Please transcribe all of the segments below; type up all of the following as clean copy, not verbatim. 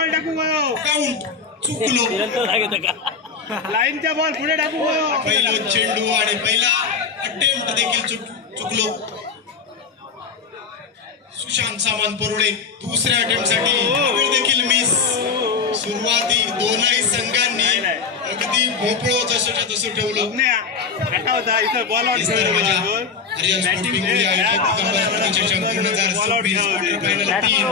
ball टाकू गयो count चुकलो लाईनचा बॉल पुढे टाकू गयो पहिला चेंडू आणि पहिला अटेम्प्ट देखील चुकलो सुशांत सावंत परोळे दुसऱ्या अटेम्प्ट साठी देखील मिस सुरुवाती दोनही संघांनी अगदी भोपळो जसंच्या तसं ठेवलं इथं बॉल आउट हरियाणा स्पोर्टिंग मुळे आयोजित दिगंबर चषक 2026 क्वार्टर फायनल 3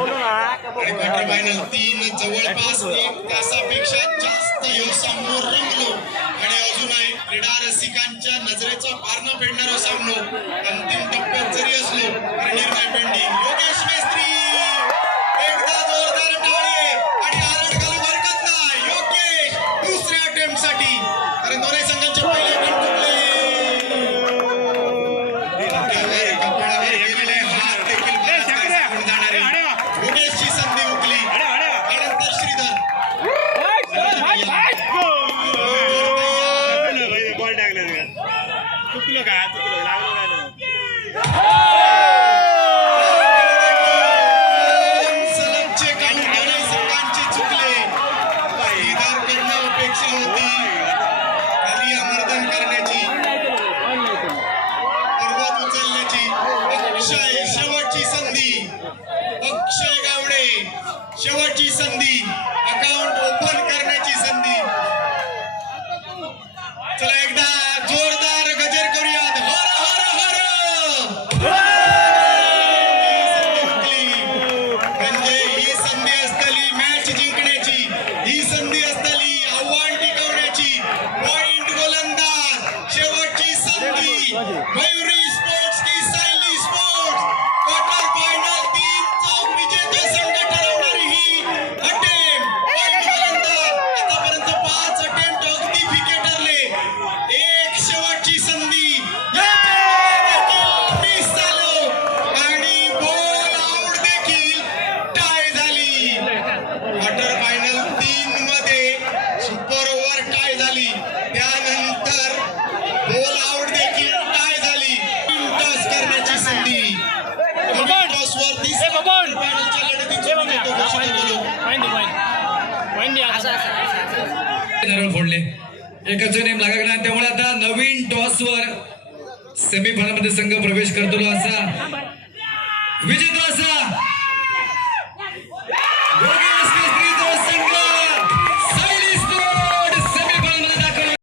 आणि क्वार्टर फायनल 3 जवळपास 1 तासापेक्षा जास्त ह्यो सामनो रंगलो आणि अजूनही क्रीडा रसिकांच्या नजरेचा पारणा फेडणारा सामनो अंतिम टप्प्यात जरी असलो तरी निर्णय पेंडिंग योगेश मेस्त्री एकदा जोरदार टाळी आणि आरड घालू हरकत नाही योगेश दुसऱ्या अटेम्प्ट साठी कारण दोन्ही संघांचे पहिले अटेम्प्ट चुकले योगेशची संधी हुकली त्यानंतर श्रीधर बॉल टाकलं चुकलं का चुकलं लागलं सलगचे काही दोन्ही संघांचे चुकले श्रीधर करणं अपेक्षा होती खाली अमर्दन करण्याची पर्वत उचलण्याची अक्षय शेवटची संधी अक्षय गावडे शेवटची संधी अकाउंट ओपन करण्याची संधी चला एकदा जोरदार गजर करूयात हर हर हर म्हणजे ही संधी असतली मॅच जिंकण्याची ही संधी असतली आव्हान टिकवण्याची पॉइंट गोलंदाज शेवटची संधी मयुरी स्पोर्ट्स की सायली स्पोर्ट्स क्वार्टर फायनल 3 चा विजेता संघ ठरवणारी ही अटेम्प्ट पॉइंट गोलंदाज आतापर्यंत 5 अटेम्प्ट अगदी फिके ठरले एक शेवटची संधी मिस झालो आणि बॉल आउट देखील टाय झाली क्वार्टर फायनल 3 मध्ये सुपर ओव्हर टाय झाली त्यानंतर बॉल आउट देखील टाय झाली टॉस करण्याची संधी टॉस वरती फायनलच्या लढतीचे विजेते घोषित केले फोडले एकच नेम लागला नाही त्यामुळे आता नवीन टॉसवर सेमीफायनल मध्ये संघ प्रवेश करतो असा विजेता असा